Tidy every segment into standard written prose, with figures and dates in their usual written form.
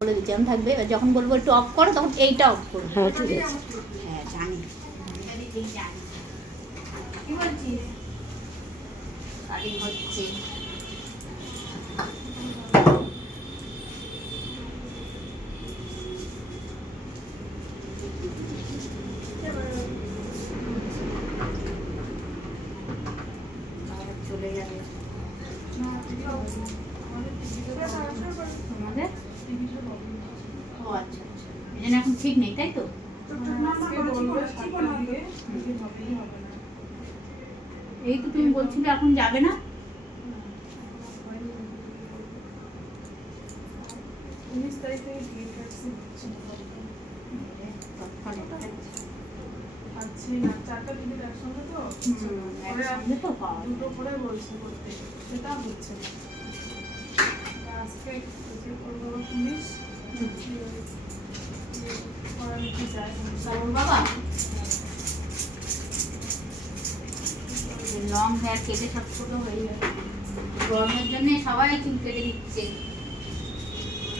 বলে দিচ্ছি আমি থাকবে, এবার যখন বলবো একটু অফ করো তখন এইটা অফ করো। হ্যাঁ ঠিক আছে। হ্যাঁ জানি, জানি কি বলছিস, কাটিং হচ্ছে। চলে যাবে তোমাদের। ও আচ্ছা আচ্ছা, এই জন্য এখন ঠিক নেই তাই তো। এই তো তুমি বলছিলে এখন যাবে না। বাবা লং হেয়ার কেটে সব ছোট হয়ে যাবে, গরমের জন্য সবাই চুল কেটে দিচ্ছে।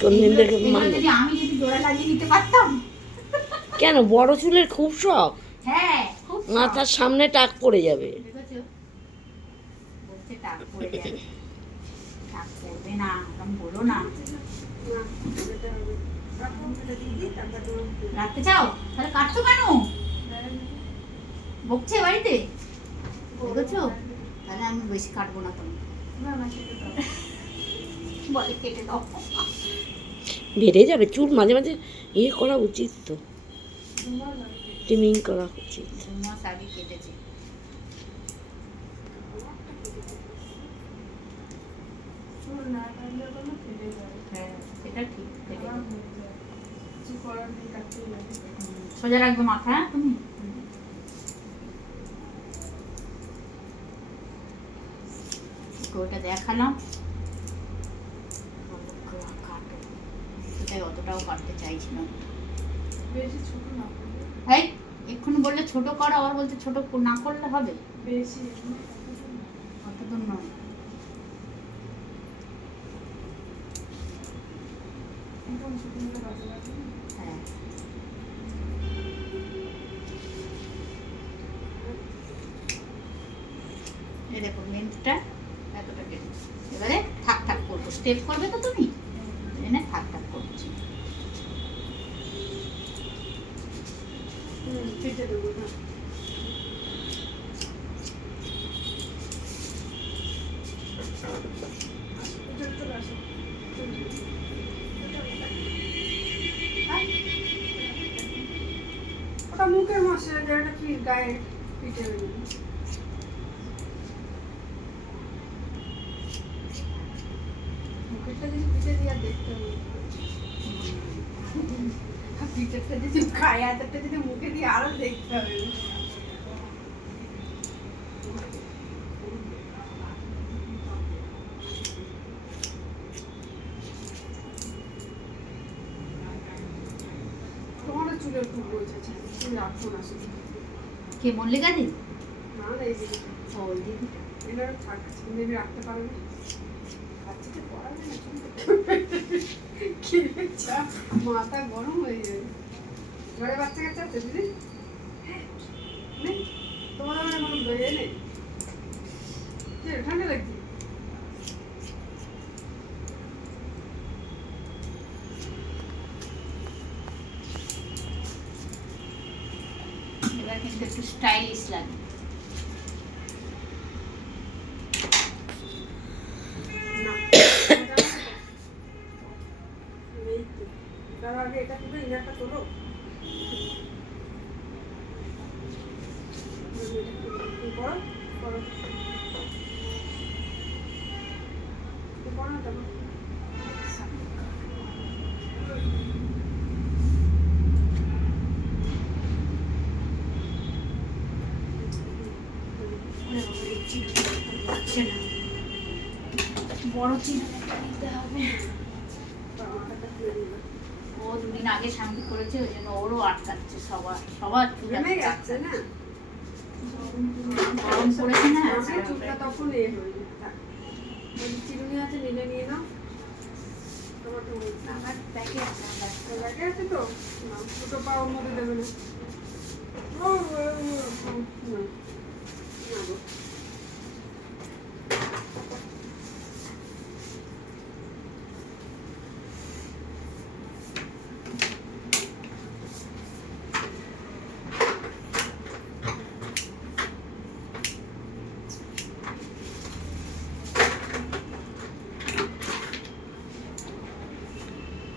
যদি আমি যদি জোড়া লাগিয়ে দিতে পারতাম। কেন, বড় চুলের খুব শখ? হ্যাঁ খুব শখ। মাথার সামনে টাক পড়ে যাবে। দেখেছো বলছে টাক পড়ে যাবে, টাক পড়বে না এরকম বলো না। রাখতে চাও তাহলে কাটছো কেন, বকছে বাড়িতে দেখেছো, তাহলে আমি বেশি কাটবো না তুমি বলে কেটে দাও। বেড়ে যাবে চুল, মাঝে মাঝে ইয়ে করা উচিত, তো ট্রিমিং করা উচিত। 2 মাস আগে কেটেছে। হ্যাঁ সেটা ঠিক, সোজা রাখবে মাথা তুমি। ওইটা দেখালাম, অতটাও কাটতে চাইছিলাম। এই এক্ষুনি বললে ছোট করো, আবার বলতে ছোট না করলে হবে, অতদূর নয়। হ্যাঁ এই দেখো লেন্থটা এতটা কেটে, এবারে থাক থাক করবো, স্টেপ করবে তো তুমি, এনে থাক থাক করছি। ওটা মুখের মশলা, যেটা কি গায়ে পিঠে মুখেরটা যদি পিঠে দিয়ে দেখতে হবে, পিঠেরটা যদি গায়ে হাতেরটা যদি মুখে দিয়ে আরো দেখতে হবে। তোমারও চুলের খুব বোঝেছে, তুমি রাখো না শুধু। কে মল্লিকা দি? না না, এই যে ও ওই দিদিটা এটা থাক, তুমি রাখতে পারবে না, বাচ্চাকে পড়াবে না কি ইচ্ছা, মাথা গরম হয়ে যাবে। ঘরে বাচ্চা কাচ্চা আছে দিদি? নেই? তোমার আমার কোনো বইয়ে নেই? কি ঠান্ডা লাগছে? এবার কিন্তু একটু স্টাইলিশ লাগে। না নেই তো, তার আগে এটা তুলে ইনারটা তোলো। করো করো করো না তেমন। বড় চিন দিতে হবে। ও দুদিন আগে শ্যাম্পু করেছে, ওই জন্য ওরও আটকাচ্ছে, সবার চুল যাচ্ছে না, গরম পড়েছে না, চুলটা তখন এ হয়ে যায়। চিরুনি আছে, নিলে নিয়ে নাও। কথা বলছি। আমার ব্যাগে আছে আমার। ব্যাগে আছে তো? না, দুটো পা ওর মধ্যে দেবে না। ও, না। না গো।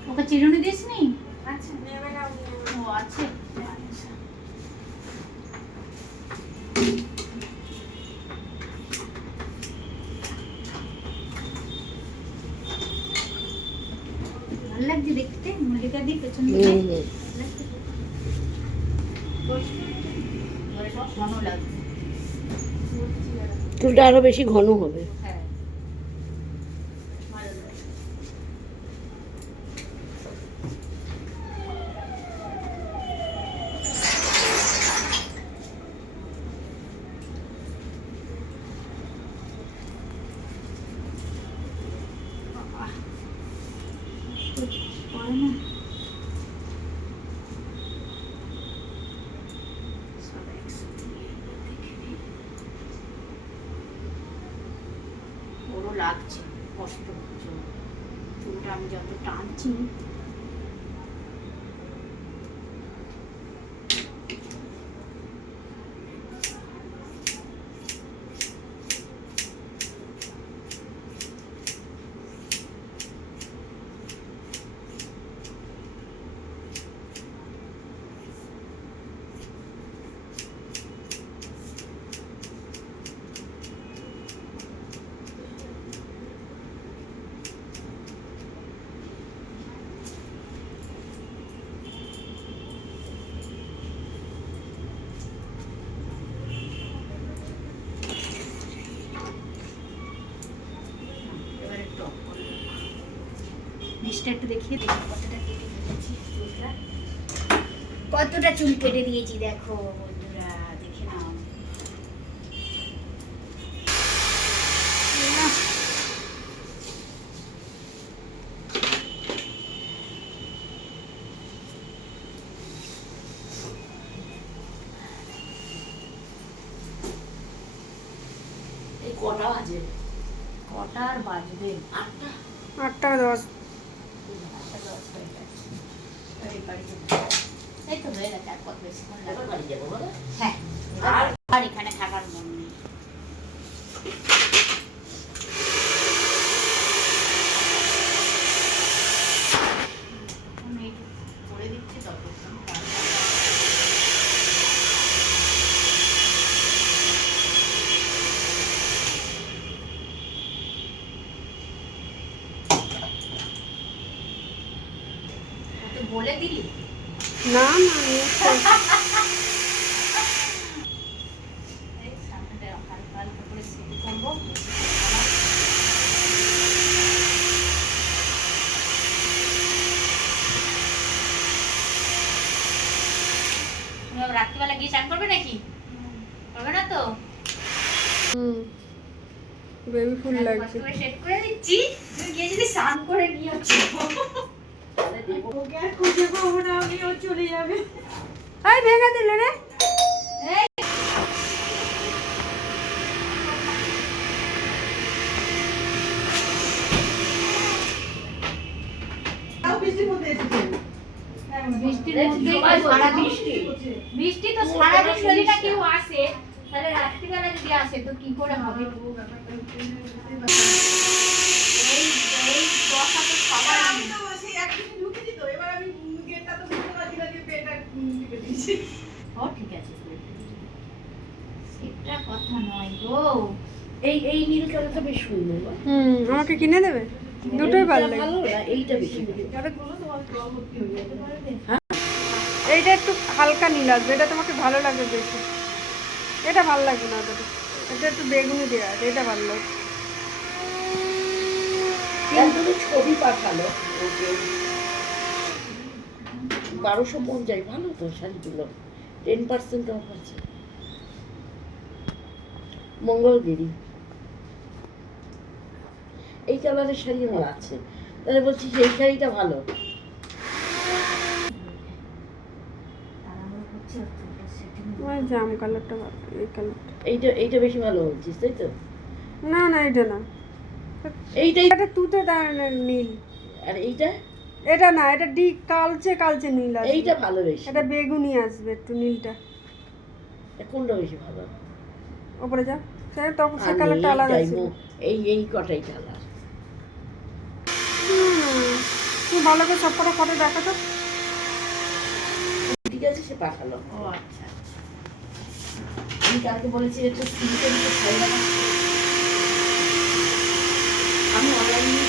ওকে চিরুনি দিসনি? আচ্ছা, নেবে না উনি নেবে। ও আছে। আচ্ছা। ভালো লাগছে দেখতে মুরগিটা দিয়ে পেছন দিকে হুম, হুম। ভালো লাগছে তো? এবারে সব ঘন লাগছে। চুলটা আরো বেশি ঘন হবে। হ্যাঁ ভালো লাগছে। বাবা, তো পড়ে না। সব একসাথে দেখে নিই। ওরও লাগছে কষ্ট হচ্ছে ওর। চুলটা আমি যত টানছি এবার একটু অফ করে দেবো। নিচটা একটু দেখিয়ে দেখি কতটা কেটে দিয়েছি চুলটা। কতটা চুল কেটে দিয়েছি দেখো বন্ধুরা, দেখে নাও। নাহ। এই কটা বাজে? কটা আর বাজবে? 8টা। 8:10। 8:10 হয়ে গেছে। বাড়ি বাড়ি যেতে হবে। এই তো হয়ে গেছে, আর কত বেশিক্ষণ এবার লাগবে? বাড়ি যাবো বলো? হ্যাঁ আর- আর এখানে থাকার মন নেই। আমি একটু করে দিচ্ছি ততক্ষণ। ওকে বলে দিলি? না না, নিশ্চয়। এই সামনেটা হালকা হালকা করে সিল করবো। তুমি আবার রাত্রিবেলা গিয়ে চান করবে নাকি? করবে না তো? বেবি ফুল লাগছে। কষ্ট করে শেভ করে দিচ্ছি, তুমি গিয়ে যদি স্নান করে নিয়ে তাহলে দেবো। ওকে আর খুঁজে পাবো না, আমি ও চলে যাবে। এই ভেঙে দিলে রে। বৃষ্টির মধ্যেই তো সারা বৃষ্টি। বৃষ্টি তো সারাদিন যদি না কেউ আসে, তাহলে রাত্রিবেলা যদি আসে তো কি করে হবে? এই এই দশা তো সবার ও ঠিক আছে, সেটা কথা নয় গো। এই নীল কালারটা বেশ সুন্দর বল। আমাকে কিনে দেবে? দুটোই ভালো এইটা লাগে। না, এইটা বেশি ভালো। এইটা একটু হালকা নীল আসবে, এটা তোমাকে ভালো লাগবে বেশি। এটা ভালো লাগবে না অতটা। এটা একটু বেগুনি দেওয়া আছে, এটা ভালো লাগবে। একজনের ছবি পাঠালো ওকে 1250, ভালো তো শাড়িগুলো, 10% অফ আছে। মঙ্গলগিরি এই কালারের শাড়ি আমার আছে, তাহলে বলছি সেই শাড়িটা ভালো। তাড়াহুড়ো করছি, ওটা setting আমার জাম কালারটা ভালো, এই কালারটা। এইটা বেশি ভালো বলছিস, তাই তো? না না, এটা না, এইটাই। এটা তুতে দাঁড়ানোর নীল। আর এইটা? এটা না, এটা কালচে কালচে নীল আসবে। এইটা ভালো বেশি। এটা বেগুনি আসবে একটু নীলটা। কোনটা বেশি ভালো? ওপরে যা, সে তখন সে আর কালারটা নেই, আলাদা এইটাই ছিল। এই কটাই কালার। তুমি ভালো করে সব কটা ফটো দেখো তো। ঠিক আছে, সে পাঠালো। ও আচ্ছা আচ্ছা। আমি কালকে বলেছি একটু সিল্কে দিতে শাড়ি বানাচ্ছি। আমি অনলাইনে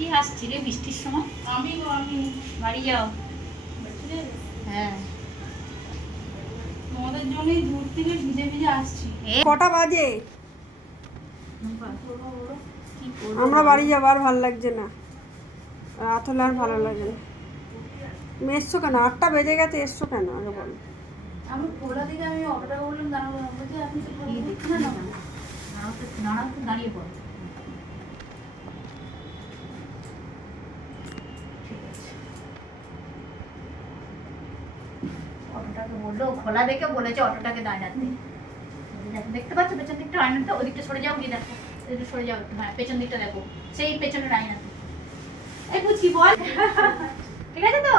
কি হাসছি রে বৃষ্টির সময়? আমি বাড়ি যাও। হ্যাঁ, তোমাদের জন্যই দূর থেকে ভিজে ভিজে আসছি। কটা বাজে? কি করবো আমরা বলো? বাড়ি যাবো, আর ভালো লাগছে না, রাত হলে আর ভালো লাগে না। তুমি এসছো কেন? 8টা বেজে গেছে, এসছো কেন আগে বলো। আমি খোলা দিকে আমি অটোটা বললাম দাঁড়াবো, বলছি আপনি তো কি দেখছি না, দাঁড়াও তো, দাঁড়িয়ে পড়ো। ঠিক আছে। অটোটাকে বললো, খোলা দেখে বলেছে অটোটাকে দাঁড়াতে। দেখতে পাচ্ছ পেছন দিকটা আয়নাটা? ওদিকটা সরে যাও, গিয়ে দেখো। একটু সরে যাও একটু, হ্যাঁ পেছন দিকটা দেখো, সেই পেছনের আয়নাতে। এই বুঝি বল, ঠিক আছে তো?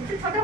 একটু ছোট